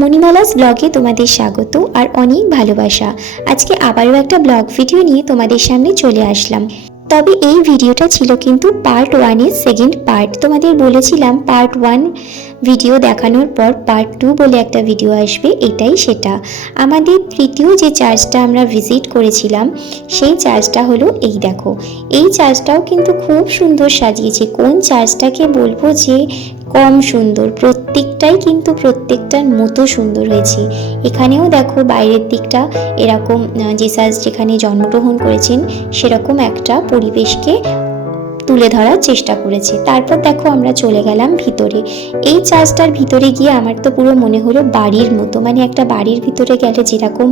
মণিমালাস ব্লগে তোমাদের স্বাগত আর অনেক ভালোবাসা। আজকে আবারও একটা ব্লগ ভিডিও নিয়ে তোমাদের সামনে চলে আসলাম। তবে এই ভিডিওটা ছিল কিন্তু পার্ট 1-এর সেকেন্ড পার্ট। তোমাদের বলেছিলাম পার্ট 1 ভিডিও দেখানোর পর পার্ট 2 বলে একটা ভিডিও আসবে, এটাই সেটা। আমাদের তৃতীয় যে চার্চটা আমরা ভিজিট করেছিলাম সেই চার্চটা হলো এই দেখো। এই চার্চটাও কিন্তু খুব সুন্দর সাজিয়েছে। কোন চার্চটাকে বলবো যে কম সুন্দর, প্রত্যেকটাই কিন্তু প্রত্যেকটার মতো সুন্দর হয়েছে। এখানেও দেখো বাইরের দিকটা এরকম জেসাস যেখানে জন্মগ্রহণ করেছেন সেরকম একটা পরিবেশকে তুলে ধরার চেষ্টা করেছে। তারপর দেখো আমরা চলে গেলাম ভিতরে। এই চার্চটার ভিতরে গিয়ে আমার তো পুরো মনে হলো বাড়ির মতো, মানে একটা বাড়ির ভিতরে গেলে যেরকম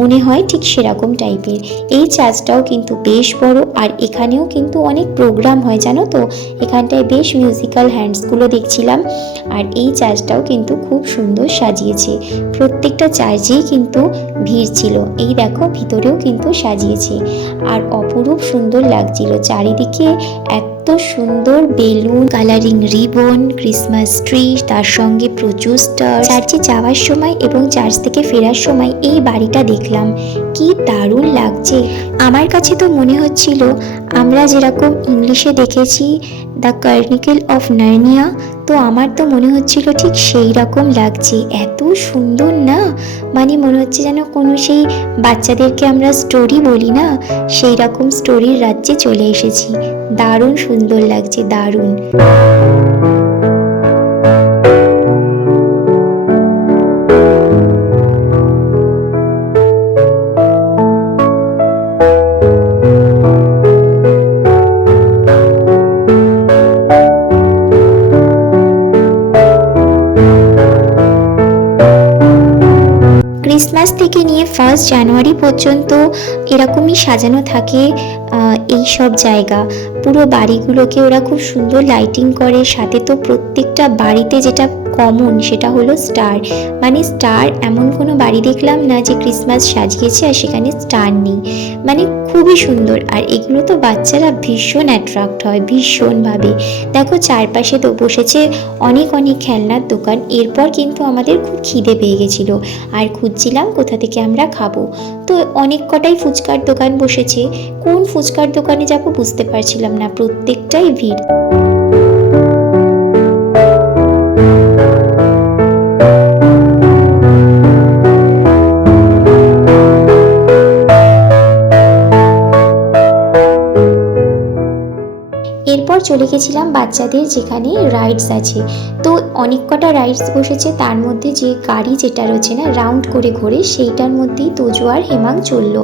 মনে হয় ঠিক সেরকম টাইপের। এই চার্চটাও কিন্তু বেশ বড়, আর এখানেও কিন্তু অনেক প্রোগ্রাম হয় জানো তো। এখানটায় বেশ মিউজিক্যাল হ্যান্ডসগুলো দেখছিলাম। আর এই চার্চটাও কিন্তু খুব সুন্দর সাজিয়েছে। প্রত্যেকটা চার্চেই কিন্তু ভিড় ছিল। এই দেখো ভিতরেও কিন্তু সাজিয়েছে আর অপরূপ সুন্দর লাগছিল। চারিদিকে এত সুন্দর balloon, colouring ribbon, Christmas tree, তার সঙ্গে প্রচুর স্টার। চার্চে যাওয়ার সময় এবং চার্চ থেকে ফেরার সময় এই বাড়িটা দেখলাম, কি দারুণ লাগছে। আমার কাছে তো মনে হচ্ছিল আমরা যেরকম ইংলিশে দেখেছি দ্য কার্নিকেল অফ নার্নিয়া, তো আমার তো মনে হচ্ছিল ঠিক সেই রকম লাগছে। এত সুন্দর না, মানে মনে হচ্ছে যেন কোনো সেই বাচ্চাদেরকে আমরা স্টোরি বলি না, সেই রকম স্টোরির রাজ্যে চলে এসেছি। দারুণ সুন্দর লাগছে, দারুণ। ক্রিসমাস থেকে নিয়ে 1 জানুয়ারি পর্যন্ত এরকমই সাজানো থাকে এই সব জায়গা। পুরো বাড়িগুলোকে ওরা খুব সুন্দর লাইটিং করে। সাথে তো প্রত্যেকটা বাড়িতে যেটা কমন সেটা হলো স্টার। মানে স্টার এমন কোনো বাড়ি দেখলাম না যে ক্রিসমাস সাজিয়েছে আর সেখানে স্টার নেই। মানে খুবই সুন্দর। আর এগুলো তো বাচ্চারা ভীষণ অ্যাট্রাক্ট হয় ভীষণভাবে। দেখো চারপাশে তো বসেছে অনেক অনেক খেলনার দোকান। এরপর কিন্তু আমাদের খুব খিদে পেয়ে গেছিলো আর খুঁজছিলাম কোথা থেকে আমরা খাবো। তো অনেক কটাই ফুচকার দোকান বসেছে। কোন ফুচকার দোকানে যাব বুঝতে পারছিলাম না, প্রত্যেকটাই ভিড়। এরপর চলে গেছিলাম বাচ্চাদের যেখানে রাইডস আছে। তো অনেক কটা রাইডস বসেছে, তার মধ্যে যে গাড়ি যেটা রয়েছে না রাউন্ড করে ঘোরে, সেইটার মধ্যেই তোজো আর হেমাং চললো।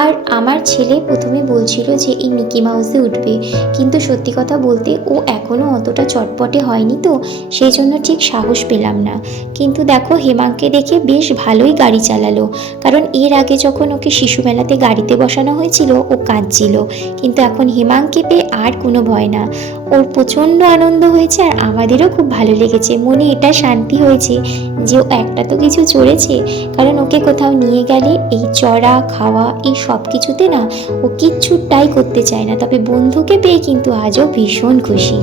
আর আমার ছেলে প্রথমে বলছিল যে এই মিকি মাউসে উঠবে, কিন্তু সত্যি কথা বলতে ও এখনও অতটা চটপটে হয়নি, তো সেই জন্য ঠিক সাহস পেলাম না। কিন্তু দেখো হেমাংকে দেখে বেশ ভালোই গাড়ি চালালো, কারণ এর আগে যখন ওকে শিশু মেলাতে গাড়িতে বসানো হয়েছিল ও কাঁদছিল, কিন্তু এখন হেমাংকে পেয়ে আর কোনো ভয় না। ওর প্রচণ্ড আনন্দ হয়েছে আর আমাদেরও খুব ভালো লেগেছে। মনে এটা শান্তি হয়েছে যে ও একটা তো কিছু চড়েছে, কারণ ওকে কোথাও নিয়ে গেলে এই চড়া খাওয়া এই সব কিছুতে না ও কিচ্ছুটাই করতে চায় না। তবে বন্ধুকে পেয়ে কিন্তু আজও ভীষণ খুশি।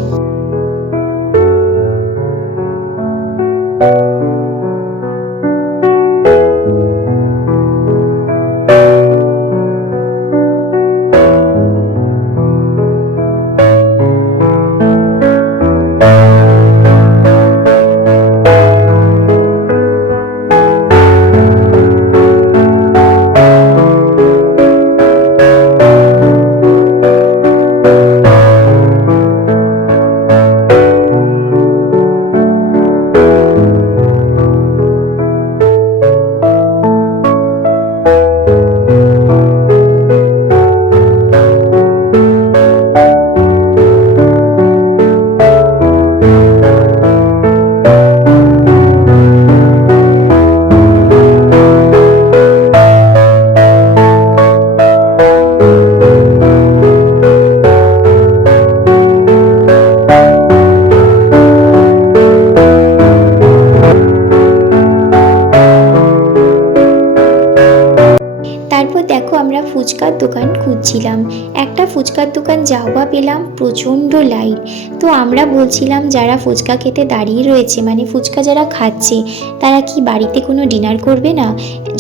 খুঁজছিলাম, একটা ফুচকার দোকান যাও বা পেলাম, প্রচণ্ড লাইন। তো আমরা বলছিলাম যারা ফুচকা খেতে দাঁড়িয়ে রয়েছে, মানে ফুচকা যারা খাচ্ছে, তারা কি বাড়িতে কোনো ডিনার করবে না?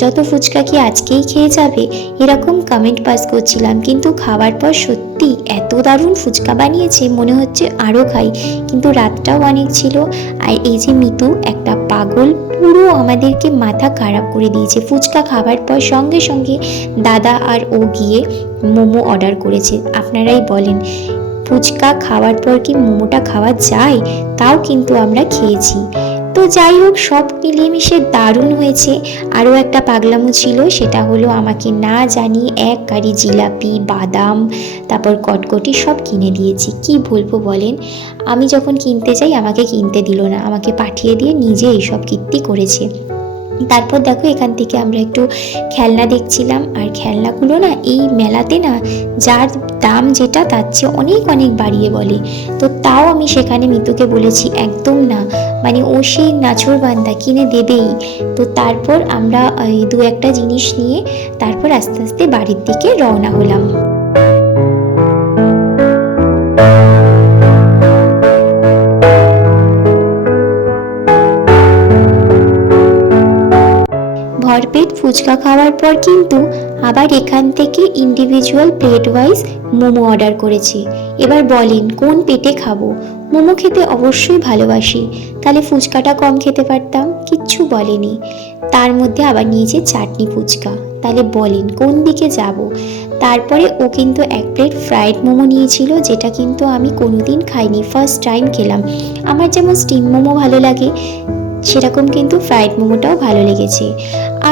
যত ফুচকা কি আজকেই খেয়ে যাবে? এরকম কমেন্ট পাস করছিলাম। কিন্তু খাওয়ার পর সত্যি এত দারুণ ফুচকা বানিয়েছে, মনে হচ্ছে আরও খাই। কিন্তু রাতটাও অনেক ছিল। আর এই যে মিতু একটা পাগল, পুরো আমাদেরকে মাথা খারাপ করে দিয়েছে। ফুচকা খাবার পর সঙ্গে সঙ্গে দাদা আর ও গিয়ে মোমো অর্ডার করেছে। আপনারাই বলেন, ফুচকা খাওয়ার পর কি মোমোটা খাওয়া যায়? তাও কিন্তু আমরা খেয়েছি। তো যাই হোক, সব মিলিয়ে মিশে দারুণ হয়েছে। আরও একটা পাগলামো ছিল, সেটা হলো আমাকে না জানিয়ে এক গাড়ি জিলাপি, বাদাম, তারপর কটকটি সব কিনে দিয়েছি। কি বলবো বলেন, আমি যখন কিনতে যাই আমাকে কিনতে দিল না, আমাকে পাঠিয়ে দিয়ে নিজে এইসব কীর্তি করেছে। তারপর দেখো, এখান থেকে আমরা একটু খেলনা দেখছিলাম। আর খেলনাগুলো না এই মেলাতে না যার দাম যেটা তার চেয়ে অনেক অনেক বাড়িয়ে বলে। তো তাও আমি সেখানে মিতুকে বলেছি একদম না, মানে ও সেই নাছোড়বান্দা, কিনে দেবেই। তো তারপর আমরা এই দু একটা জিনিস নিয়ে তারপর আস্তে আস্তে বাড়ির দিকে রওনা হলাম। ভরপেট ফুচকা খাওয়ার পর কিন্তু আবার এখান থেকে individual plate wise momo order করেছি। এবার বলেন কোন পেটে খাবো? মোমো খেতে অবশ্যই ভালোবাসি, তাহলে ফুচকাটা কম খেতে পারতাম, কিচ্ছু বলেনি। তার মধ্যে আবার নিয়েছে চাটনি ফুচকা, তাহলে বলেন কোন দিকে যাব? তারপরে ও কিন্তু এক প্লেট ফ্রাইড মোমো নিয়েছিল, যেটা কিন্তু আমি কোনোদিন খাইনি, ফার্স্ট টাইম খেলাম। আমার যেমন স্টিম মোমো ভালো লাগে, সেরকম কিন্তু ফ্রাইড মোমোটাও ভালো লেগেছে।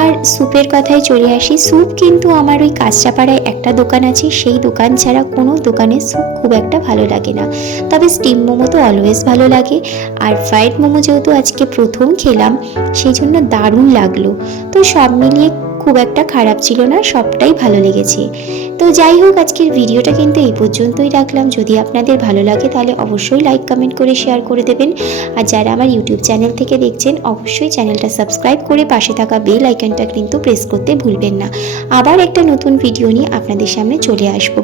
আর স্যুপের কথায় চলে আসি, স্যুপ কিন্তু আমার ওই কাঁচরাপাড়ায় একটা দোকান আছে, সেই দোকান ছাড়া কোনো দোকানের স্যুপ খুব একটা ভালো লাগে না। তবে স্টিম মোমো তো অলওয়েজ ভালো লাগে। আর ফ্রাইড মোমো যেহেতু আজকে প্রথম খেলাম, সেই জন্য দারুণ লাগলো। তো সব মিলিয়ে খুব একটা খারাপ ছিল না, সবটাই ভালো লেগেছে। তো যাই হোক, আজকের ভিডিওটা কিন্তু এই পর্যন্তই রাখলাম। যদি আপনাদের ভালো লাগে তাহলে অবশ্যই লাইক, কমেন্ট করে শেয়ার করে দেবেন। আর যারা আমার ইউটিউব চ্যানেল থেকে দেখছেন, অবশ্যই চ্যানেলটা সাবস্ক্রাইব করে পাশে থাকা বেল আইকনটা কিন্তু প্রেস করতে ভুলবেন না। আবার একটা নতুন ভিডিও নিয়ে আপনাদের সামনে চলে আসবো।